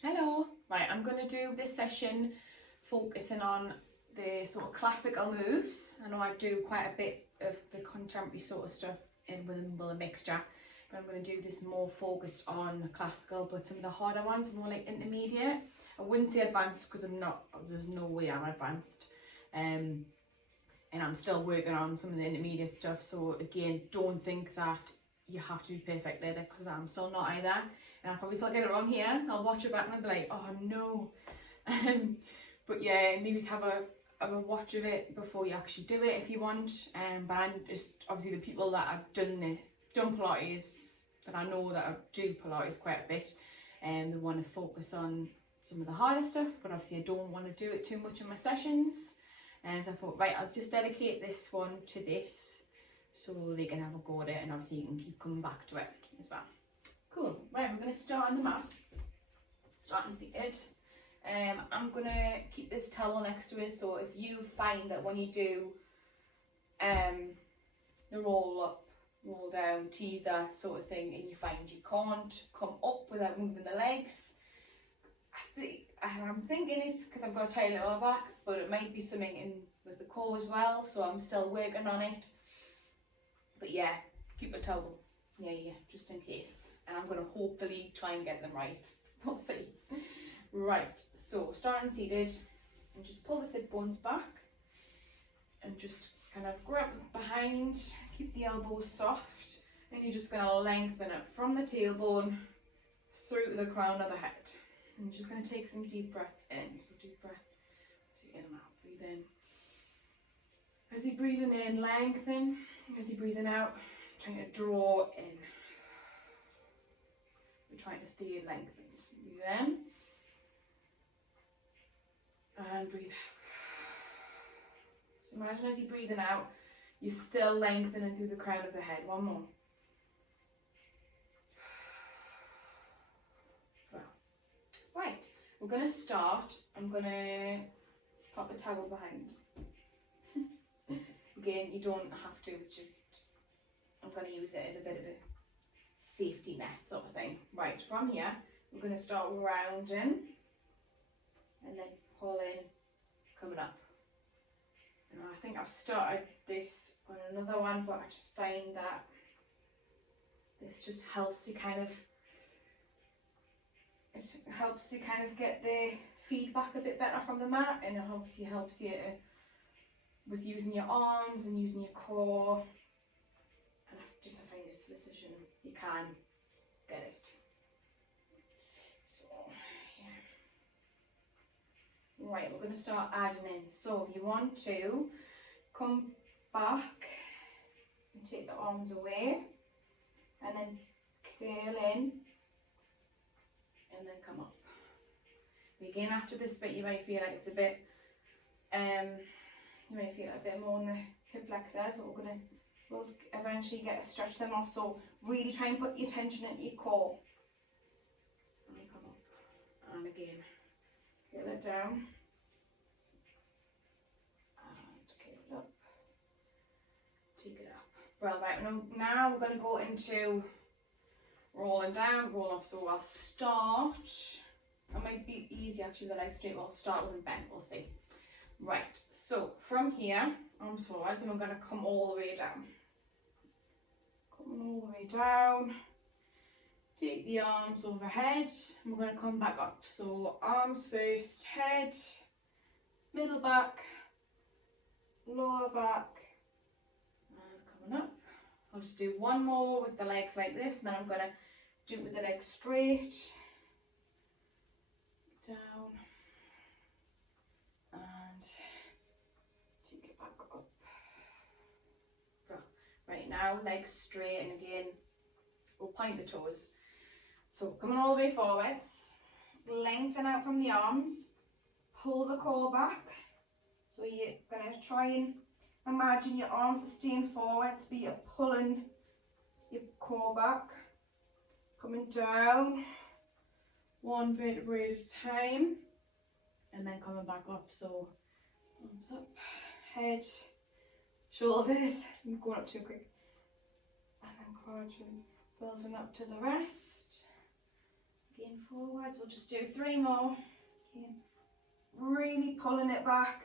Hello. Right, I'm going to do this session focusing on the sort of classical moves. I know I do quite a bit of the contemporary sort of stuff in with a mixture, but I'm going to do this more focused on classical, but some of the harder ones more like intermediate. I wouldn't say advanced because I'm not, there's no way I'm advanced. And I'm still working on some of the intermediate stuff, so again, don't think that you have to be perfect there because I'm still not either, and I'll probably still get it wrong here. I'll watch it back and I'll be like, oh no. But yeah, maybe have a watch of it before you actually do it if you want. But I'm just, obviously the people that have done Pilates, that I know that do Pilates quite a bit, and they want to focus on some of the harder stuff, but obviously I don't want to do it too much in my sessions. And so I thought, right, I'll just dedicate this one to this so they can have a go at it, and obviously you can keep coming back to it as well. Cool. Right, we're going to start on the mat. Starting seated. I'm going to keep this towel next to us, so if you find that when you do the roll up, roll down, teaser sort of thing, and you find you can't come up without moving the legs, I'm thinking it's because I've got a tight lower back, but it might be something in with the core as well, so I'm still working on it. But yeah, keep a towel near you just in case, and I'm going to hopefully try and get them right. We'll see. Right, so starting seated, and just pull the sit bones back and just kind of grab behind, keep the elbows soft, and you're just going to lengthen it from the tailbone through the crown of the head. And you're just going to take some deep breaths in. So deep breath, obviously in and out, breathe in. As you're breathing in, lengthen. As you're breathing out, trying to draw in. We're trying to stay lengthened. Breathe in. And breathe out. So imagine as you're breathing out, you're still lengthening through the crown of the head. One more. Right, we're going to start. I'm going to pop the towel behind. Again, you don't have to, it's just, I'm going to use it as a bit of a safety net sort of thing. Right, from here, we're going to start rounding and then pulling, coming up. And I think I've started this on another one, but I just find that this just helps you kind of, it helps you kind of get the feedback a bit better from the mat, and it obviously helps you with using your arms and using your core. And I find this position, you can get it. So, yeah. Right, we're going to start adding in. So if you want to, come back and take the arms away, and then curl in, and then come up. Again, after this bit, you might feel like it's a bit, you might feel a bit more in the hip flexors, but we'll eventually stretch them off. So really try and put your tension into your core. And come up. And again, curl it down. And curl it up. Take it up. Well, right, now we're going to go into rolling down, roll up. So I'll start, it might be easy actually, the legs straight, but I'll start with a bend, we'll see. Right, so from here, arms forwards, and we're going to come all the way down. Coming all the way down, take the arms overhead, and we're going to come back up. So arms first, head, middle back, lower back, and coming up. I'll just do one more with the legs like this, and then I'm going to do it with the legs straight, down, and take it back up. Right, now legs straight, and again, we'll point the toes. So coming all the way forwards, lengthen out from the arms, pull the core back. So you're going to try and imagine your arms are staying forwards, but you're pulling your core back. Coming down, one vertebrae at a time, and then coming back up. So arms up, head, shoulders, I'm going up too quick, and then gradually building up to the rest. Again, forwards. We'll just do 3 more. Again, really pulling it back.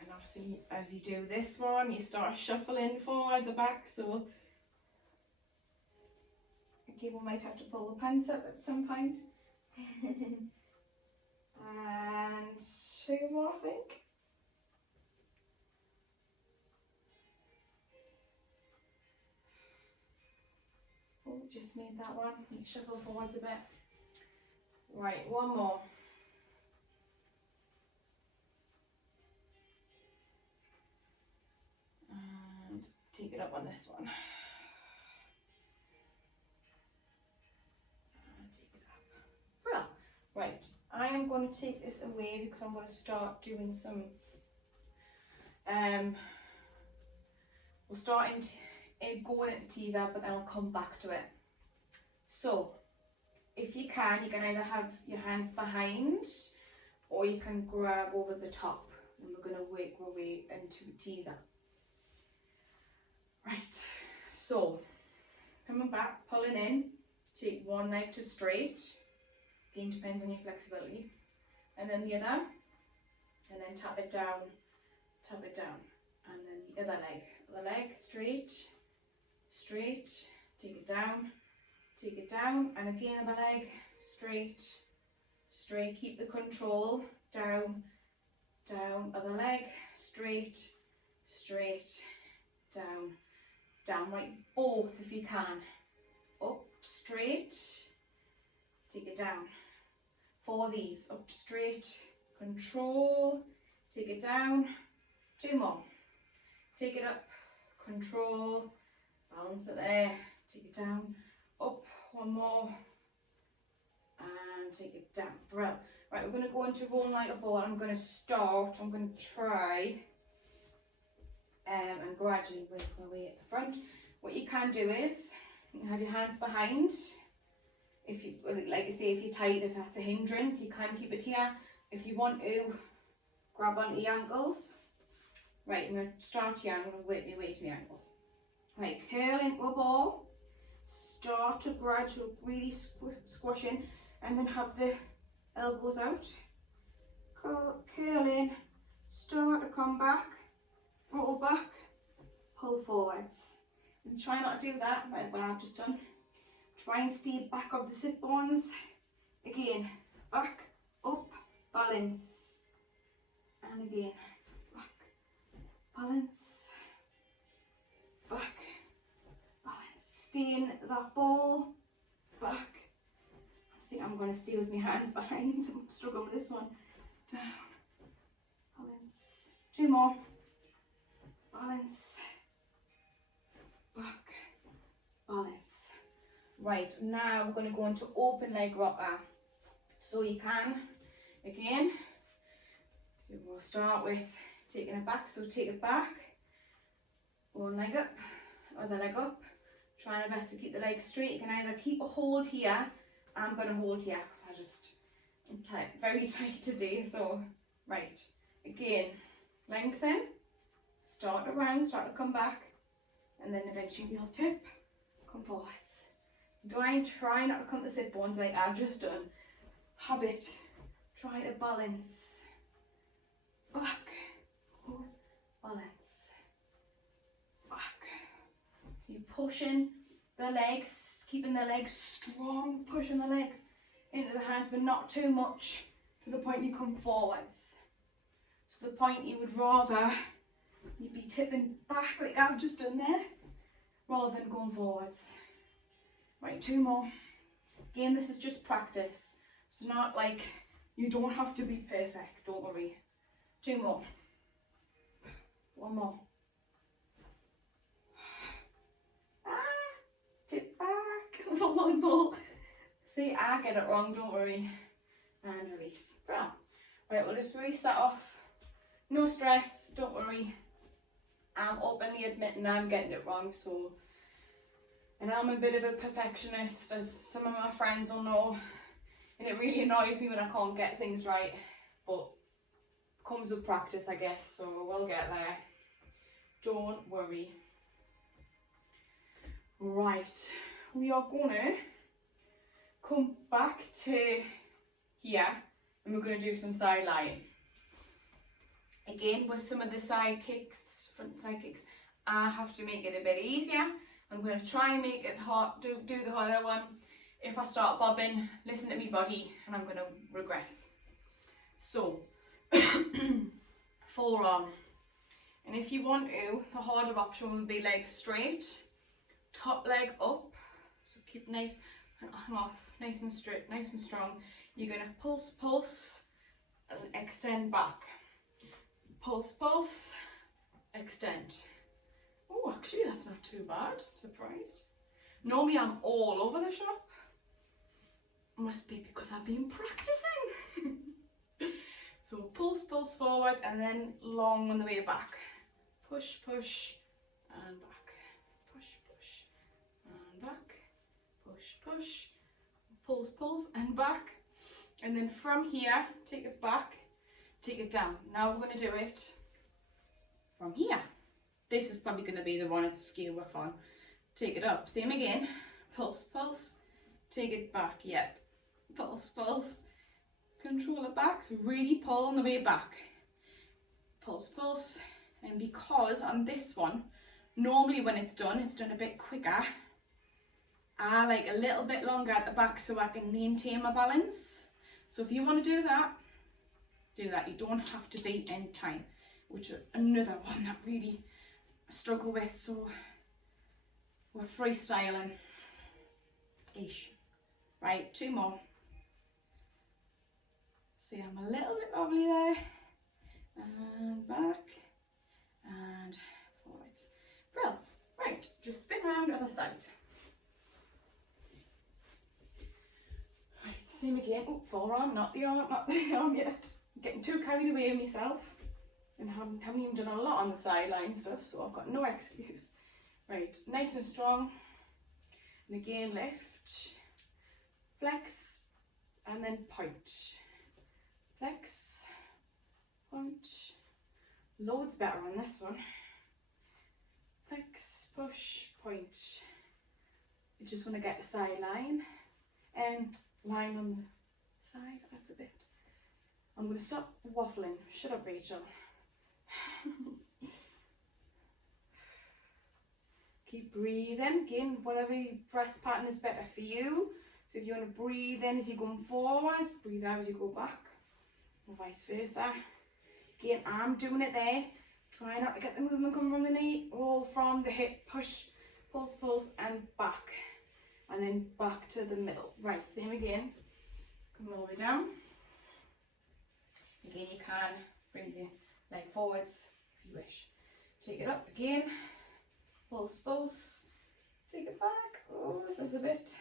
And obviously, as you do this one, you start shuffling forwards or back. So again, we might have to pull the pants up at some point. And 2 more, I think. Oh, just made that one. You shuffle forwards a bit. Right, 1 more. And take it up on this one. And take it up. Well, right, I am going to take this away because I'm going to start doing some, we'll start going into teaser, but then I'll come back to it. So, if you can either have your hands behind, or you can grab over the top, and we're going to work our way into a teaser. Right, so, coming back, pulling in, take one leg to straight, again depends on your flexibility, and then the other, and then tap it down, and then the other leg, straight, straight, take it down, and again other leg, straight, straight, keep the control, down, down, other leg, straight, straight, down, down, right, both if you can, up, straight, take it down, 4 of these, up, straight, control, take it down, 2 more, take it up, control, balance it there, take it down, up, 1 more, and take it down, right, we're going to go into rolling like a ball. I'm going to try and gradually work my way at the front. What you can do is, you can have your hands behind. If you, like I say, if you're tight, if that's a hindrance, you can keep it here. If you want to, grab onto the ankles. Right, I'm going to start here, I'm going to work my way to the ankles. Right, curl into a ball, start to gradually really squash in, and then have the elbows out. Curl in, start to come back, roll back, pull forwards. And try not to do that like what I've just done. Try and stay back of the sit bones. Again, back, up, balance. And again, back, balance, back, balance. Stay in that ball, back. I think I'm going to stay with my hands behind. I'm struggling with this one. Down, balance. 2 more. Balance, back, balance. Right, now we're going to go into open leg rocker. So you can, again, we'll start with taking it back. So take it back, 1 leg up, other leg up. Trying our best to keep the leg straight. You can either keep a hold here. I'm going to hold here because I'm tight, very tight today. So, right, again, lengthen, start around, start to come back, and then eventually we'll tip, come forwards. Try not to come to sit bones like I've just done. Habit, try to balance, back, forward, balance, back. Keep pushing the legs, keeping the legs strong, pushing the legs into the hands, but not too much to the point you come forwards. So the point you would rather, you'd be tipping back like I've just done there, rather than going forwards. Right, 2 more. Again, this is just practice. It's not like you don't have to be perfect, don't worry. 2 more. 1 more. Tip back for 1 more. See, I get it wrong, don't worry. And release. Right, we'll just release that off. No stress, don't worry. I'm openly admitting I'm getting it wrong, so. And I'm a bit of a perfectionist, as some of my friends will know. And it really annoys me when I can't get things right. But it comes with practice, I guess, so we'll get there. Don't worry. Right, we are gonna come back to here and we're gonna do some side lying. Again, with some of the side kicks, front side kicks, I have to make it a bit easier. I'm going to try and make it hard, do the harder one. If I start bobbing, listen to my body and I'm going to regress. So, forearm. And if you want to, the harder option would be legs straight, top leg up. So keep nice and hang off, nice and straight, nice and strong. You're going to pulse, pulse and extend back. Pulse, pulse, extend. Oh, actually that's not too bad, I'm surprised. Normally I'm all over the shop. Must be because I've been practicing. So pulse, pulse forward and then long on the way back. Push, push and back. Push, push and back. Push, push. Pulse, pulse and back. And then from here, take it back. Take it down. Now we're going to do it from here. This is probably going to be the one it's skew off on. Take it up. Same again. Pulse, pulse. Take it back. Yep. Pulse, pulse. Control it back. So really pull on the way back. Pulse, pulse. And because on this one, normally when it's done a bit quicker. I like a little bit longer at the back so I can maintain my balance. So if you want to do that. You don't have to be in time, which is another one that really I struggle with. So we're freestyling ish. Right, 2 more. See, I'm a little bit wobbly there, and back and forwards. Brill. Right, just spin around other side. Right, same again. Oh, forearm, not the arm yet. Getting too carried away with myself and haven't even done a lot on the sideline stuff, so I've got no excuse. Right, nice and strong. And again, lift, flex, and then point. Flex, point. Loads better on this one. Flex, push, point. You just want to get the side line and line on the side. That's a bit. I'm going to stop waffling. Shut up, Rachel. Keep breathing. Again, whatever breath pattern is better for you. So if you want to breathe in as you're going forwards, breathe out as you go back, or vice versa. Again, I'm doing it there. Try not to get the movement come from the knee, all from the hip. Push, pulse, pulse, and back. And then back to the middle. Right, same again. Come all the way down. Again, you can bring the leg forwards if you wish. Take it up again. Pulse, pulse. Take it back. Oh, this is a bit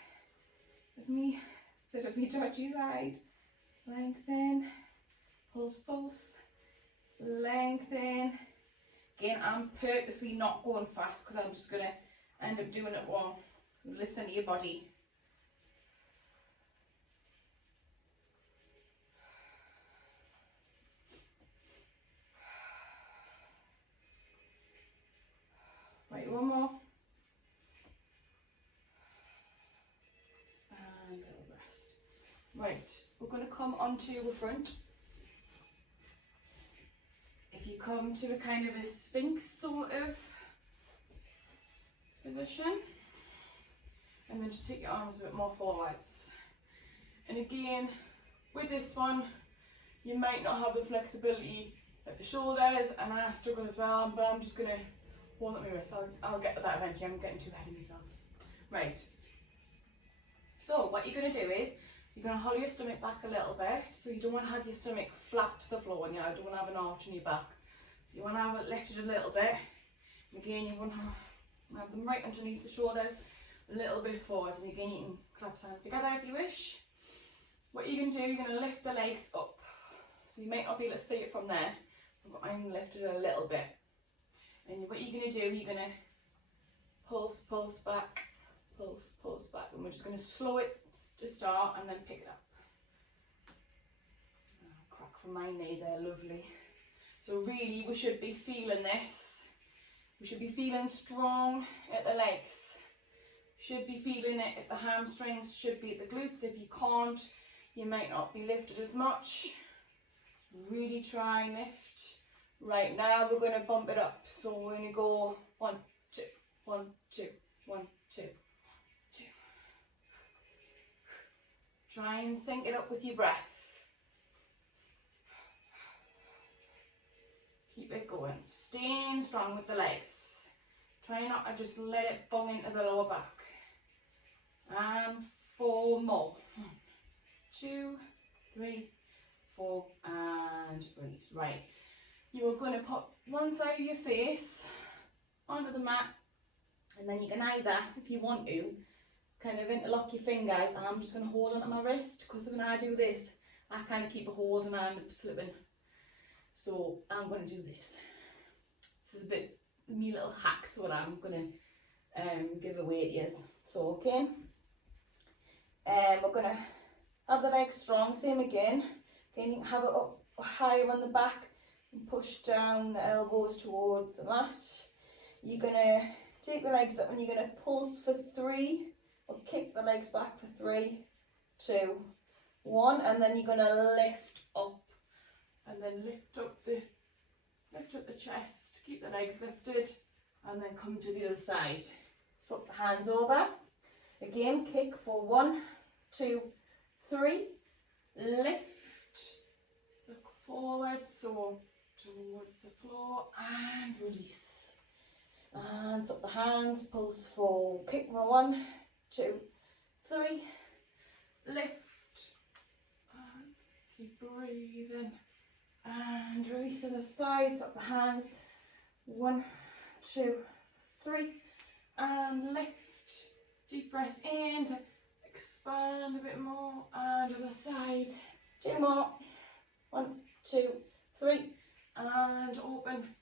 of me dodgy side. Lengthen. Pulse, pulse. Lengthen. Again, I'm purposely not going fast because I'm just going to end up doing it wrong. Listen to your body. Right, one more. And a little rest. Right, we're going to come onto the front. If you come to a kind of a sphinx sort of position, and then just take your arms a bit more forwards. And again, with this one, you might not have the flexibility at the shoulders, and I struggle as well, but I'm just going to hold up my wrist. I'll get to that eventually. I'm getting too ahead of myself. Right. So what you're going to do is you're going to hold your stomach back a little bit. So you don't want to have your stomach flat to the floor, and you don't want to have an arch in your back. So you want to have it lifted a little bit. And again, you want to have them right underneath the shoulders, a little bit forwards. And again, you can clap hands together if you wish. What you're going to do, you're going to lift the legs up. So you might not be able to see it from there, but I'm lifted a little bit. And what you're going to do, you're going to pulse, pulse back, pulse, pulse back. And we're just going to slow it to start and then pick it up. Oh, crack from my knee there, lovely. So really, we should be feeling this. We should be feeling strong at the legs. should be feeling it at the hamstrings, should be at the glutes. If you can't, you might not be lifted as much. Really try and lift. Right, now we're going to bump it up. So we're going to go 1, 2, 1, 2, 1, 2, 2. Try and sync it up with your breath. Keep it going. Staying strong with the legs. Try not to just let it bung into the lower back. And 4 more. 1, 2, 3, 4, and release. Right. You are going to put one side of your face onto the mat, and then you can either, if you want to, kind of interlock your fingers, and I'm just going to hold onto my wrist, because when I do this, I kind of keep a hold and I'm slipping. So I'm going to do this. This is a bit me little hacks what I'm going to give away to you. So okay, we're going to have the legs strong, same again. Then you can have it up higher on the back and push down the elbows towards the mat. You're going to take the legs up and you're going to pulse for 3, or kick the legs back for 3, 2, 1, and then you're going to lift up, and then lift up the chest, keep the legs lifted, and then come to the other side. Swap the hands over. Again, kick for 1, 2, 3, lift, look forward, so towards the floor, and release. And swap the hands, pulse for kick for 1, 2, 3, lift, keep breathing, and release to the side, swap the hands, 1, 2, 3, and lift, deep breath in to expand a bit more, and to the side, 2 more, 1, 2, 3, and open.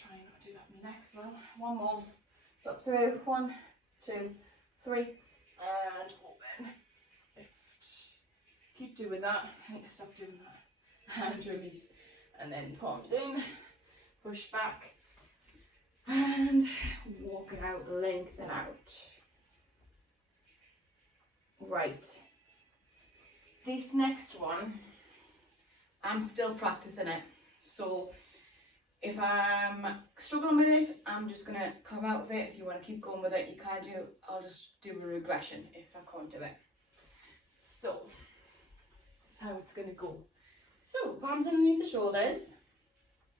Try not to do that in the neck as well. 1 more, so up through, 1, 2, 3, and open, lift, keep doing that. I need to stop doing that, and release, and then palms in, push back, and walk it out, lengthen out. Right, this next one, I'm still practicing it, so if I'm struggling with it, I'm just going to come out of it. If you want to keep going with it, you can do. I'll just do a regression if I can't do it. So, that's how it's going to go. So, palms underneath the shoulders,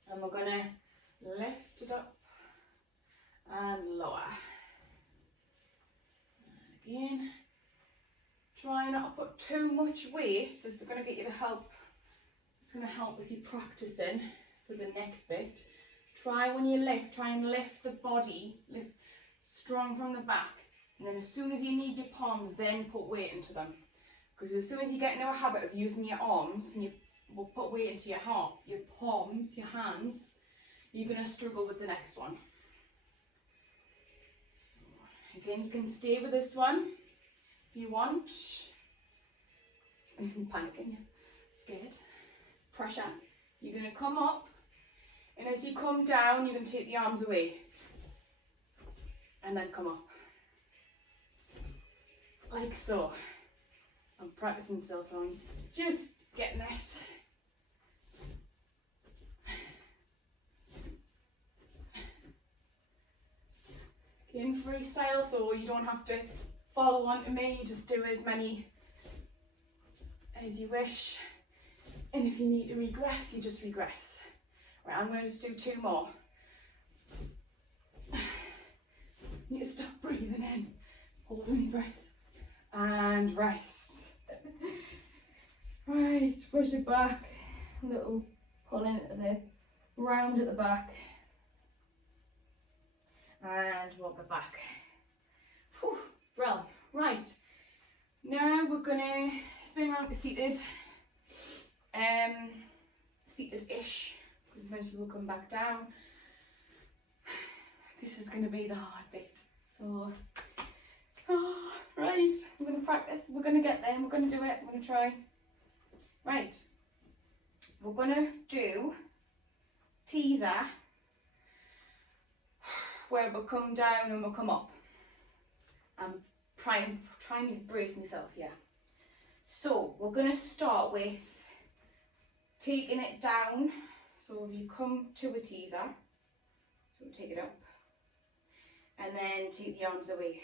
and we're going to lift it up and lower. And again, try not to put too much weight. So this is going to get you to help. It's going to help with you practicing for the next bit. Try when you lift, try and lift the body, lift strong from the back, and then as soon as you need your palms, then put weight into them. Because as soon as you get into a habit of using your arms and you will put weight into your heart, your palms, your hands, you're going to struggle with the next one. So again, you can stay with this one if you want. I'm panicking, scared, pressure. You're going to come up, and as you come down, you're going to take the arms away, and then come up, like so. I'm practicing still, so I'm just getting it. In freestyle, so you don't have to follow on to me, just do as many as you wish. And if you need to regress, you just regress. Right, I'm going to just do 2 more. You need to stop breathing in, holding your breath, and rest. Right, push it back, a little pull into the round at the back, and walk it back. Whew, brilliant. Right, now we're going to spin around to seated. Seated-ish, because eventually we'll come back down. This is going to be the hard bit. So, right, I'm going to practice. We're going to get there. We're going to do it. I'm going to try. Right, we're going to do teaser, where we'll come down and we'll come up. I'm trying to brace myself here. So we're going to start with taking it down. So if you come to a teaser, so take it up, and then take the arms away.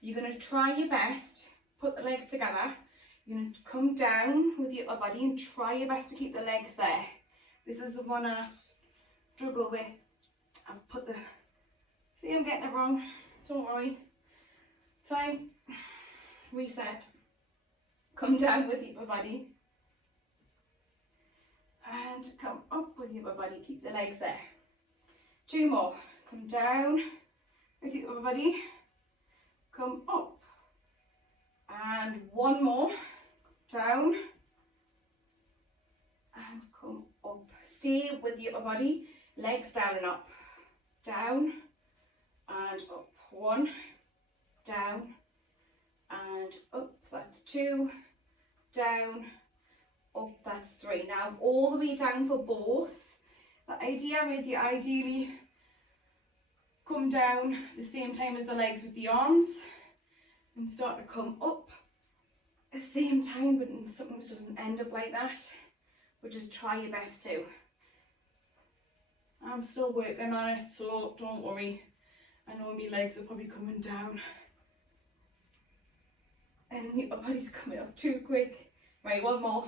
You're going to try your best, put the legs together. You're going to come down with your upper body and try your best to keep the legs there. This is the one I struggle with. I've put the, see, I'm getting it wrong, don't worry. Time, reset, come down with your upper body, and come up with your upper body, keep the legs there. 2 more, come down with your upper body, come up, and 1 more, down, and come up. Stay with your upper body, legs down and up, down, and up. 1, down, and up, that's 2, down, up, that's 3. Now all the way down for both. The idea is you ideally come down the same time as the legs with the arms and start to come up at the same time, but sometimes it doesn't end up like that, but just try your best to. I'm still working on it, so don't worry. I know my legs are probably coming down and your body's coming up too quick. Right, 1 more.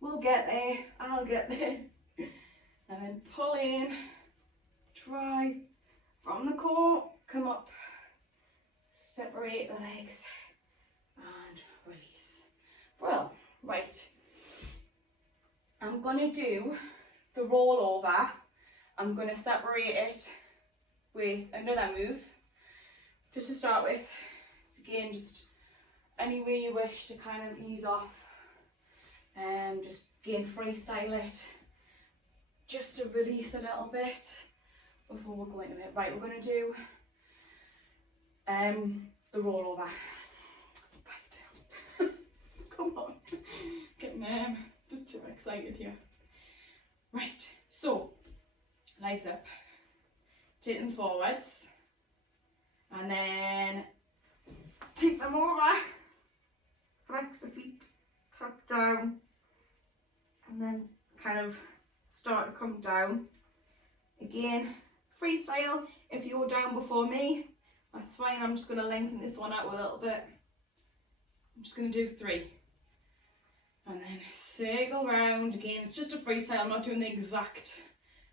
We'll get there, I'll get there. And then pull in, try from the core, come up, separate the legs and release. Well, right. I'm gonna do the roll over. I'm gonna separate it with another move, just to start with. So again, just any way you wish to kind of ease off, and just again freestyle it, just to release a little bit before we're going into it. Right, we're going to do the rollover. Right, come on, getting just too excited here. Right, so legs up, take them forwards, and then take them over, flex the feet, tap down, and then kind of start to come down. Again, freestyle. If you're down before me, that's fine. I'm just going to lengthen this one out a little bit. I'm just going to do 3. And then circle round. Again, it's just a freestyle. I'm not doing the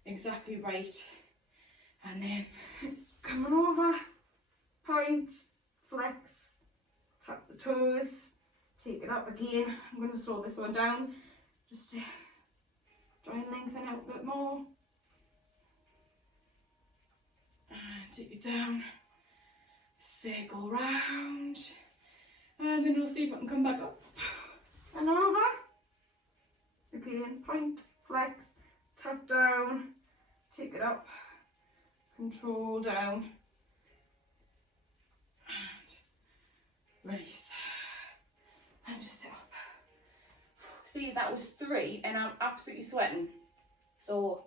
exactly right. And then coming over, point, flex, tap the toes, take it up again. I'm going to slow this one down just to try and lengthen out a bit more. And take it down, circle round, and then we'll see if I can come back up and over. Again, point, flex, tap down, take it up, control down, and release, and just sit up. See, that was 3 and I'm absolutely sweating. So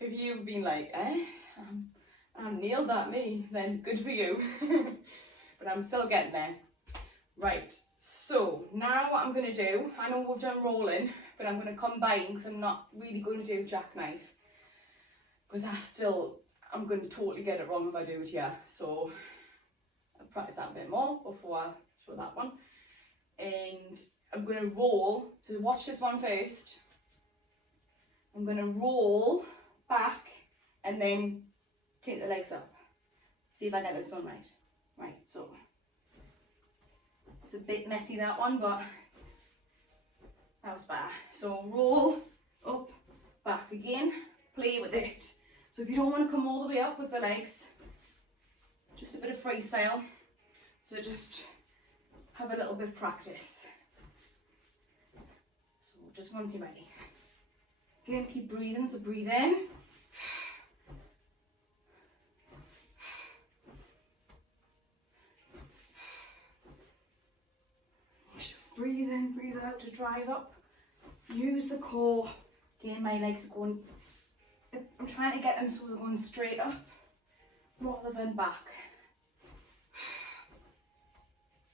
if you've been like, I nailed that me, then good for you. But I'm still getting there. Right, so now what I'm going to do, I know we've done rolling, but I'm going to combine, because I'm not really going to do jackknife, because I'm going to totally get it wrong if I do it here. So I'll practice that a bit more before I show that one. And I'm going to roll, so watch this one first. I'm going to roll back and then take the legs up. See if I get this one right. Right, so it's a bit messy, that one, but that was better. So roll up, back again, play with it. So if you don't want to come all the way up with the legs, just a bit of freestyle. So just have a little bit of practice. So just once you're ready. Again, keep breathing, so breathe in. Breathe in, breathe out to drive up. Use the core. Again, my legs are going, I'm trying to get them so they're going straight up, rather than back.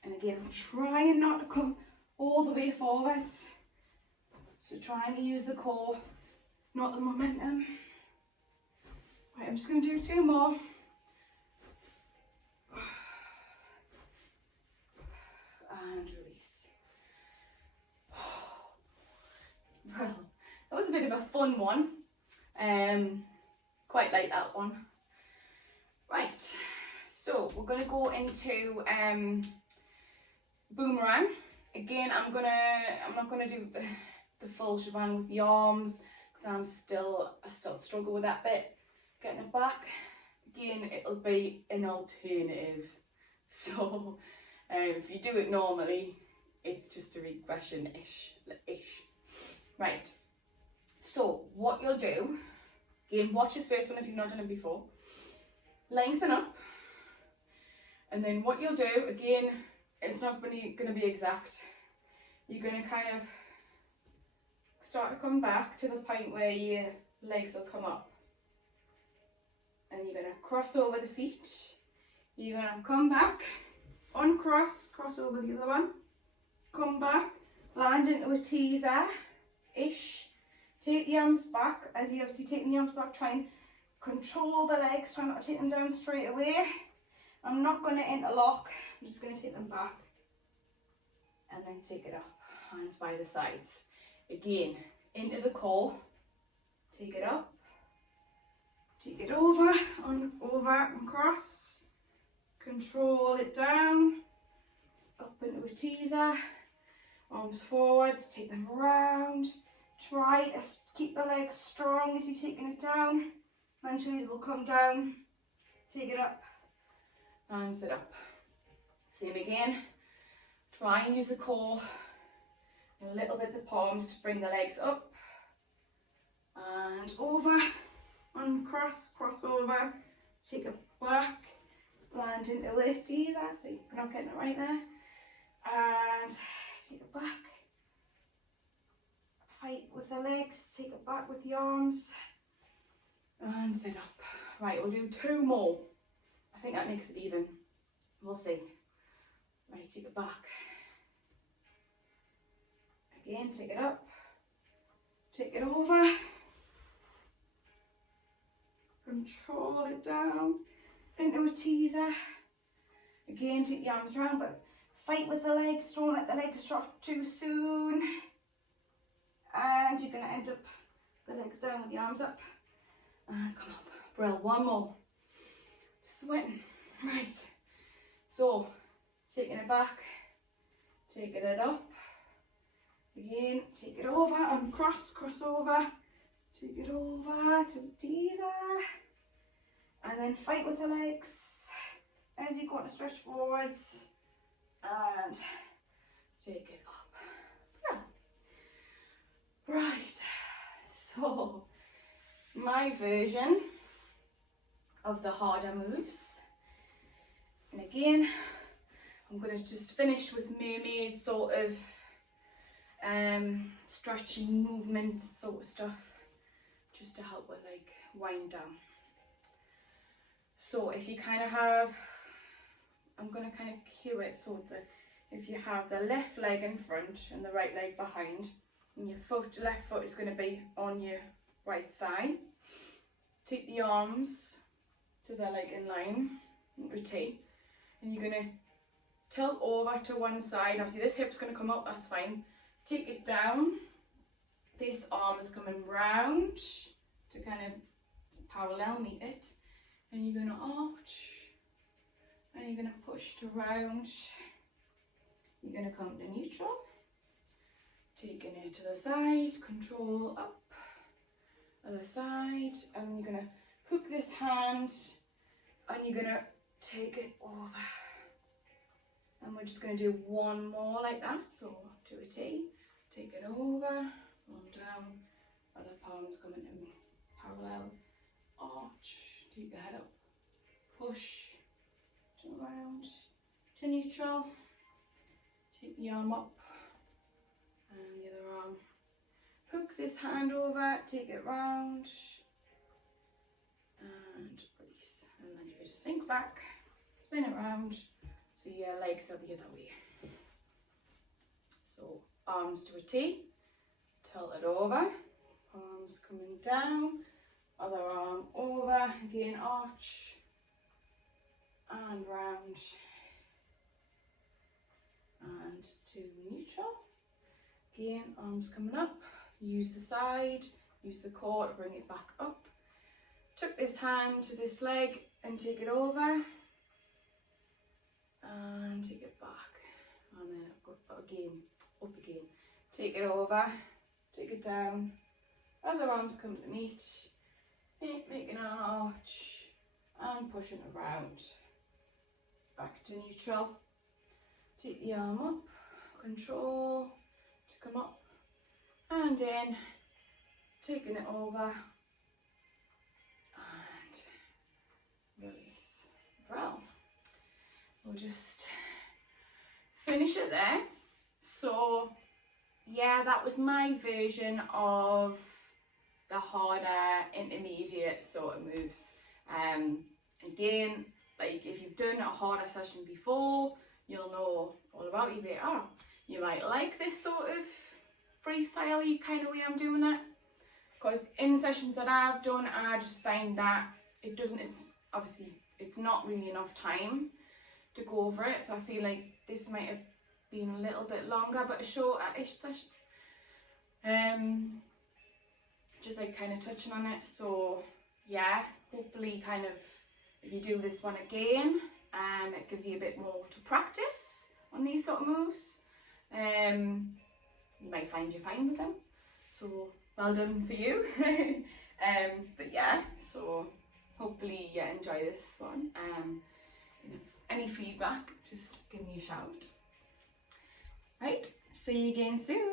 And again, I'm trying not to come all the way forwards. So trying to use the core, not the momentum. Right, I'm just going to do 2 more. And release. Well, that was a bit of a fun one. Quite like that one. Right, so we're going to go into boomerang. Again, I'm not gonna do the full shebang with the arms because I still struggle with that bit. Getting it back, again, it'll be an alternative. So if you do it normally, it's just a regression-ish. Right, so what you'll do, again, watch this first one if you've not done it before. Lengthen up, and then what you'll do, again, it's not going to be exact. You're going to kind of start to come back to the point where your legs will come up. And you're going to cross over the feet. You're going to come back, uncross, cross over the other one. Come back, land into a teaser-ish. Take the arms back. As you're obviously taking the arms back, try and control the legs. Try not to take them down straight away. I'm not going to interlock. I'm just going to take them back and then take it up, hands by the sides. Again, into the core, take it up, take it over and cross, control it down, up into a teaser, arms forwards, take them around, try to keep the legs strong as you're taking it down. Eventually they will come down, take it up, and sit up. Same again, try and use the core, a little bit the palms to bring the legs up, and over, uncross, cross over, take it back, land into it, teaser, so you're not getting it right there, and take it back, fight with the legs, take it back with the arms, and sit up. Right, we'll do 2 more. I think that makes it even. We'll see. Right, take it back. Again, take it up. Take it over. Control it down into a teaser. Again, take the arms around, but fight with the legs. Don't let the legs drop too soon. And you're going to end up the legs down with the arms up. And come up. Brill, 1 more. Sweating. Right. So, taking it back, taking it up. Again, take it over and cross over. Take it over to a teaser. And then fight with the legs as you go to stretch forwards. And take it up. Yeah. Right. So, my version of the harder moves. And again, I'm going to just finish with mermaid sort of stretching movements sort of stuff, just to help with like wind down. So if you kind of have, I'm going to kind of cue it so that if you have the left leg in front and the right leg behind, and your left foot is going to be on your right thigh, take the arms to the leg in line, rotate, and you're going to tilt over to one side. Obviously this hip's going to come up, that's fine. Take it down. This arm is coming round to kind of parallel meet it. And you're going to arch. And you're going to push to round. You're going to come to neutral. Taking it to the side, control up. Other side. And you're going to hook this hand. And you're going to take it over. And we're just going to do 1 more like that. So to a T, take it over, roll down, other palms coming in parallel, arch, take the head up, push, to around, to neutral, take the arm up, and the other arm, hook this hand over, take it round, and release, and then give it a just sink back, spin around, so your legs are the other way. So arms to a T, tilted over, arms coming down, other arm over, again arch, and round, and to neutral. Again, arms coming up, use the side, use the core to bring it back up. Tuck this hand to this leg and take it over, and take it back, and then again, up again. Take it over, take it down, other arms come to meet, making an arch, and pushing around. Back to neutral. Take the arm up, control to come up and in, taking it over and release. Well, we'll just finish it there. So yeah, that was my version of the harder intermediate sort of moves. Again, like if you've done a harder session before, you'll know all about it. You'll be, oh, you might like this sort of freestyle-y kind of way I'm doing it. Because in sessions that I've done, I just find that it's not really enough time to go over it. So I feel like this might have been a little bit longer, but a shorter-ish session. Just like kind of touching on it. So yeah, hopefully kind of if you do this one again, it gives you a bit more to practice on these sort of moves. You might find you're fine with them, so well done for you. But yeah, so hopefully you enjoy this one. If any feedback, just give me a shout. Right, see you again soon.